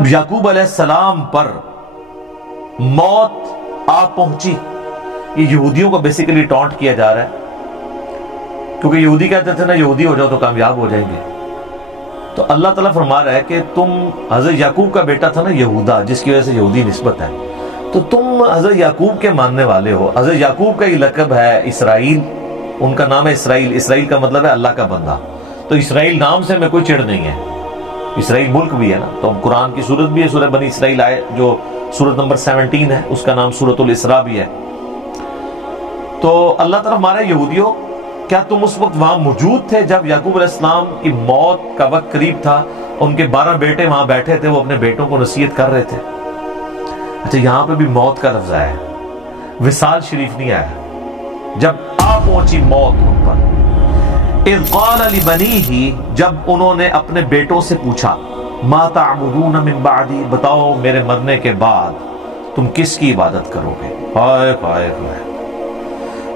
याकूब अलैहिस्सलाम पर मौत आ पहुंची। ये यहूदियों को बेसिकली टॉन्ट किया जा रहा है, क्योंकि यहूदी कहते थे ना यहूदी हो जाओ तो कामयाब हो जाएंगे। तो अल्लाह ताला फरमा रहा है कि तुम हजरत याकूब का बेटा था ना यहूदा, जिसकी वजह से यहूदी निस्बत है, तो तुम हजरत याकूब के मानने वाले हो। हजरत याकूब का ही लक़ब है इसराइल, उनका नाम है इसराइल। इसराइल का मतलब है अल्लाह का बंदा। तो इसराइल नाम से में कोई चिढ़ नहीं है, इसराइल मुल्क भी है ना। तो हम कुरान की सूरत भी है, सूरह बनी इसराइल आए जो सूरत नंबर 17 है, उसका नाम सूरतुल इसरा भी है। तो अल्लाह तरफ हमारे यहूदियों, क्या तुम उस वक्त वहां मौजूद थे जब याकूब अलैहिस्सलाम की मौत का वक्त करीब था? उनके 12 बेटे वहां बैठे थे, वो अपने बेटों को नसीहत कर रहे थे। अच्छा, यहां पे भी मौत का लफ्ज आया है, विसाल शरीफ नहीं आया। जब आ पहुंची मौत उन पर, इज़ क़ाल लिबनीही, जब उन्होंने अपने बेटों से पूछा, मा तअबुदून मिन बादी, बताओ मेरे मरने के बाद तुम किसकी इबादत करोगे? हाय हाय हाय।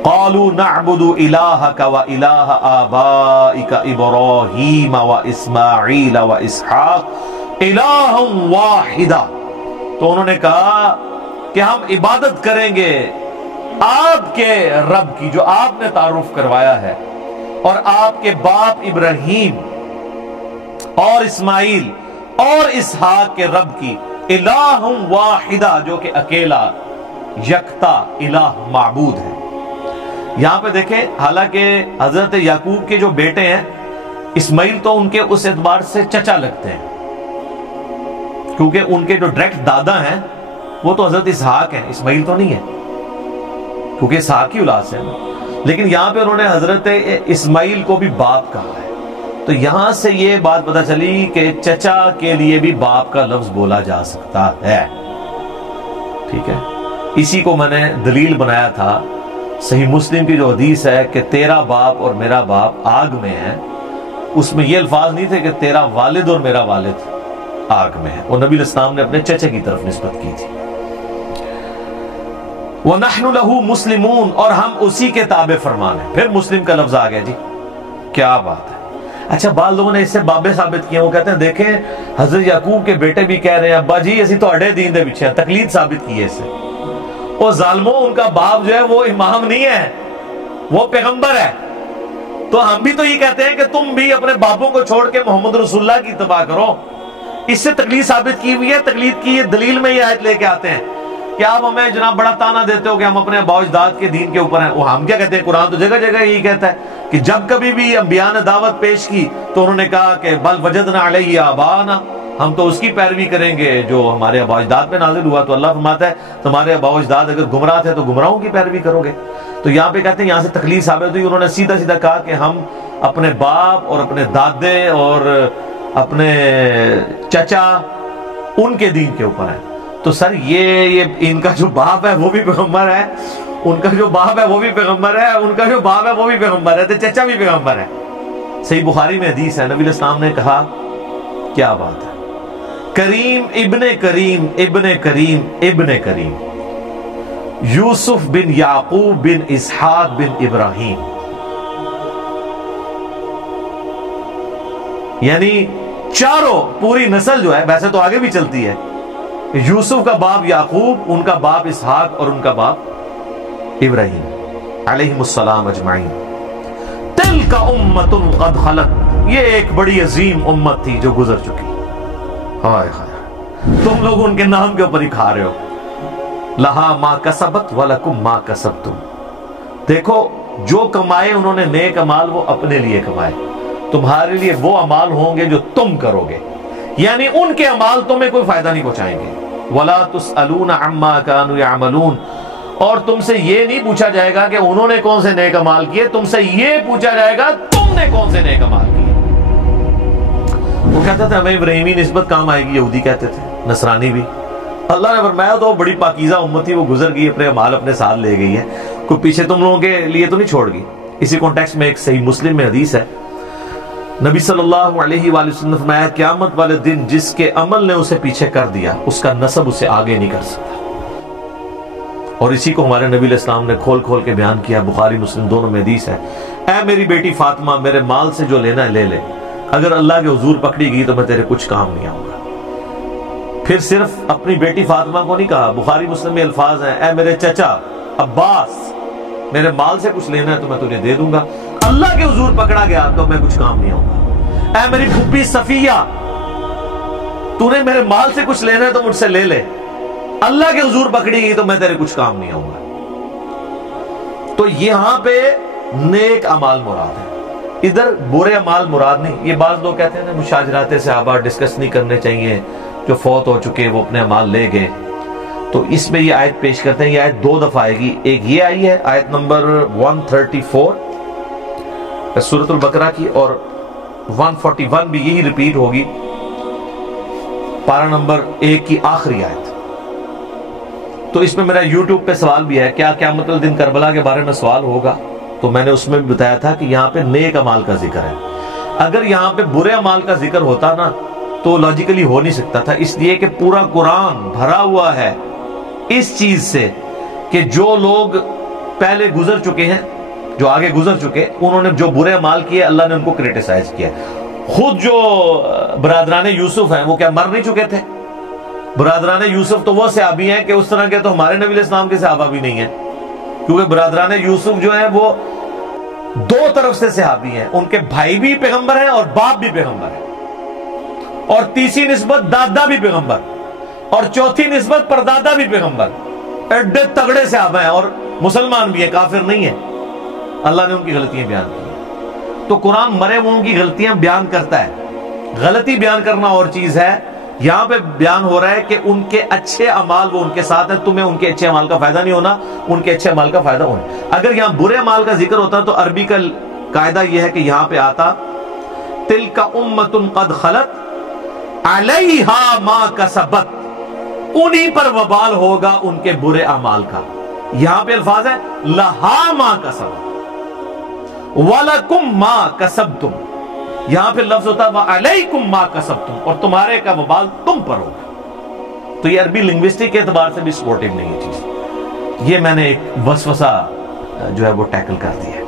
क़ालू नअबुदु इलाहका व इलाह आबाइका इब्राहीम व इस्माईल व इसहाक़ इलाहन वाहिदा। तो उन्होंने कहा कि हम इबादत करेंगे आपके रब की, जो आपने तारुफ करवाया है, और आपके बाप इब्राहीम और इस्माइल और इसहाक के रब की, इलाहुम वाहिदा, जो कि अकेला यकता इलाह माबूद है। यहां पे देखें, हालांकि हजरत याकूब के जो बेटे हैं, इस्माइल तो उनके उस एतबार से चचा लगते हैं, क्योंकि उनके जो डायरेक्ट दादा हैं वो तो हजरत इसहाक हैं, इस्माइल तो नहीं है, क्योंकि इसहाक की औलाद से है। लेकिन यहां पे उन्होंने हजरत इस्माइल को भी बाप कहा है। तो यहां से ये बात पता चली कि चचा के लिए भी बाप का लफ्ज बोला जा सकता है। ठीक है, इसी को मैंने दलील बनाया था। सही मुस्लिम की जो हदीस है कि तेरा बाप और मेरा बाप आग में है, उसमें ये अल्फाज नहीं थे कि तेरा वालिद और मेरा वालिद आग में है। वो नबी इस्लाम ने अपने चचे की तरफ निस्बत की थी। वनहनु लहू मुस्लिमून, और हम उसी के ताबे फरमान है। फिर मुस्लिम का लफ्ज आ गया जी, क्या बात है। अच्छा, बाद लोगों ने इससे बाबे साबित किए। वो कहते हैं देखें, हजरत याकूब के बेटे भी कह रहे हैं अब्बा जी असी तो दीन दे पीछे, तकलीद साबित की है इससे। वो जालिमो, उनका बाप जो है वो इमाम नहीं है, वो पैगंबर है। तो हम भी तो ये कहते हैं कि तुम भी अपने बापों को छोड़ के मोहम्मद रसूलुल्लाह की इत्तबा करो। इससे तकलीद साबित की हुई है। तकलीद की ये दलील में ये आयत लेके आते हैं कि आप हमें जनाब बड़ा ताना देते हो कि हम अपने बाओजदाद के दीन के ऊपर हैं। वो हम क्या कहते हैं, कुरान तो जगह जगह यही कहता है कि जब कभी भी अंबिया ने दावत पेश की तो उन्होंने कहा कि बल वजदना अलैहि आबाना, हम तो उसकी पैरवी करेंगे जो हमारे आबाओजदाद पे नाजिल हुआ। तो अल्लाह फरमाता है तुम्हारे आबाओजदाद अगर गुमराह थे तो गुमराहों की पैरवी करोगे। तो यहाँ पे कहते हैं यहाँ से तकलीफ साबित हुई। उन्होंने सीधा सीधा कहा कि हम अपने बाप और अपने दादे और अपने चचा उनके दीन के ऊपर हैं। तो सर ये इनका जो बाप है वो भी पैगंबर है, उनका जो बाप है वो भी पैगंबर है, उनका जो बाप है वो भी पैगंबर है, तो चचा भी पैगंबर है। सही बुखारी में हदीस है, नबी इस्लाम ने कहा, क्या बात है, करीम इब्ने करीम इब्ने करीम इब्ने करीम, यूसुफ बिन याकूब बिन इसहाक बिन इब्राहिम। यानी चारों पूरी नस्ल जो है, वैसे तो आगे भी चलती है, यूसुफ का बाप याकूब, उनका बाप इसहाक और उनका बाप इब्राहिम अलैहिमुस्सलाम अजमाइन। तिलका उम्मतुन कद खलत, ये एक बड़ी अजीम उम्मत थी जो गुजर चुकी। हाय हाय, तुम लोग उनके नाम के ऊपर ही खा रहे हो। लहा मा कसबत वलकुम मा कसबतुम, देखो जो कमाए उन्होंने नेक अमाल वो अपने लिए कमाए, तुम्हारे लिए वो अमाल होंगे जो तुम करोगे, यानी उनके अमाल तुम्हें कोई फायदा नहीं पहुंचाएंगे। वला तुसअलूना अम्मा कानू यामलून, और तुमसे ये नहीं पूछा जाएगा कि उन्होंने कौन से नेक अमाल किए, तुमसे ये पूछा जाएगा तुमने कौन से नेक अमाल किए। वो कहते थे हमें इब्राहिमी निस्बत काम आएगी, यहूदी कहते थे, नसरानी भी। अल्लाह ने फरमाया तो बड़ी पाकीज़ा उम्मत थी, वो गुजर गई, अपने अमाल अपने साथ ले गई है, कोई पीछे तुम लोगों के लिए तो नहीं छोड़ गई। इसी कॉन्टेक्स्ट में एक सही मुस्लिम में हदीस है, नबी सल्लल्लाहु अलैहि वसल्लम ने फरमाया क़यामत वाले दिन जिसके अमल ने उसे पीछे कर दिया, उसका नसब उसे आगे नहीं कर सकता। और इसी को हमारे नबी इस्लाम ने खोल खोल के बयान किया, बुखारी मुस्लिम दोनों में हदीस है, ऐ मेरी बेटी फातिमा, मेरे माल से जो लेना है ले ले, अगर अल्लाह के हुजूर पकड़ी गई तो मैं तेरे कुछ काम नहीं आऊंगा। پھر صرف اپنی بیٹی فاطمہ کو نہیں کہا، بخاری مسلم میں الفاظ ہیں، اے میرے چچا عباس، میرے مال سے کچھ لینا ہے تو میں تجھے دے دوں گا، اللہ کے حضور پکڑا گیا تو میں کچھ کام نہیں آؤں گا۔ اے میری پھوپھی صفیہ، تو نے میرے مال سے کچھ لینا ہے تو مجھ سے لے لے، اللہ کے حضور پکڑی گئی تو میں تیرے کچھ کام نہیں آؤں گا۔ تو یہاں پہ نیک اعمال مراد ہے، ادھر برے اعمال مراد نہیں۔ یہ بعض لوگ کہتے ہیں نا مشاجرات صحابہ ڈسکس نہیں کرنے چاہیے، جو فوت ہو چکے وہ اپنے اعمال لے گئے، تو اس میں یہ آیت پیش کرتے ہیں۔ یہ آیت دو دفعہ آئے گی، ایک یہ آئی ہے آیت نمبر 134 سورۃ البقرہ کی، اور 141 بھی یہی ریپیٹ ہوگی، پارہ نمبر 1 کی آخری آیت۔ تو اس میں میرا یوٹیوب پہ سوال بھی ہے، کیا قیامت الدن کربلا کے بارے میں سوال ہوگا؟ تو میں نے اس میں بھی بتایا تھا کہ یہاں پہ نیک اعمال کا ذکر ہے، اگر یہاں پہ برے اعمال کا ذکر ہوتا نا تو لاجیکلی ہو نہیں سکتا تھا، اس لیے کہ پورا قرآن بھرا ہوا ہے اس چیز سے کہ جو لوگ پہلے گزر چکے ہیں، جو آگے گزر چکے، انہوں نے جو برے اعمال کیے اللہ نے ان کو کریٹیسائز کیا۔ خود جو برادران یوسف ہیں وہ کیا مر نہیں چکے تھے؟ برادران یوسف تو وہ صحابی ہیں کہ اس طرح کے تو ہمارے نبی علیہ السلام کے صحابہ بھی نہیں ہیں، کیونکہ برادران یوسف جو ہیں وہ دو طرف سے صحابی ہیں، ان کے بھائی بھی پیغمبر ہیں اور باپ بھی پیغمبر ہیں، اور تیسری نسبت دادا بھی پیغمبر، اور چوتھی نسبت پردادا بھی پیغمبر، ایڈے تگڑے صحابہ ہیں، اور مسلمان بھی ہیں، کافر نہیں ہیں۔ اللہ نے ان کی غلطیاں بیان کی، تو قرآن مرے ہوئوں کی غلطیاں بیان کرتا ہے، غلطی بیان کرنا اور چیز ہے، یہاں پہ بیان ہو رہا ہے کہ ان کے اچھے اعمال وہ ان کے ساتھ ہیں، تمہیں ان کے اچھے اعمال کا فائدہ نہیں ہونا، ان کے اچھے اعمال کا فائدہ ہونا۔ اگر یہاں برے اعمال کا ذکر ہوتا تو عربی کا قاعدہ یہ ہے کہ یہاں پہ آتا تلک امۃ قد خلت علیہا ما کسبت، انہی پر وبال ہوگا ان کے برے اعمال کا۔ یہاں پہ الفاظ ہے لہا ما کسبت وَلَكُمْ مَا كَسَبْتُمْ، یہاں پہ لفظ ہوتا ہے وَعَلَيْكُمْ مَا كَسَبْتُمْ، اور تمہارے کا وبال تم پر ہوگا۔ تو یہ عربی لنگوسٹک کے اعتبار سے بھی سپورٹیو نہیں ہے چیز، یہ میں نے ایک وسوسہ جو ہے وہ ٹیکل کر دیا ہے۔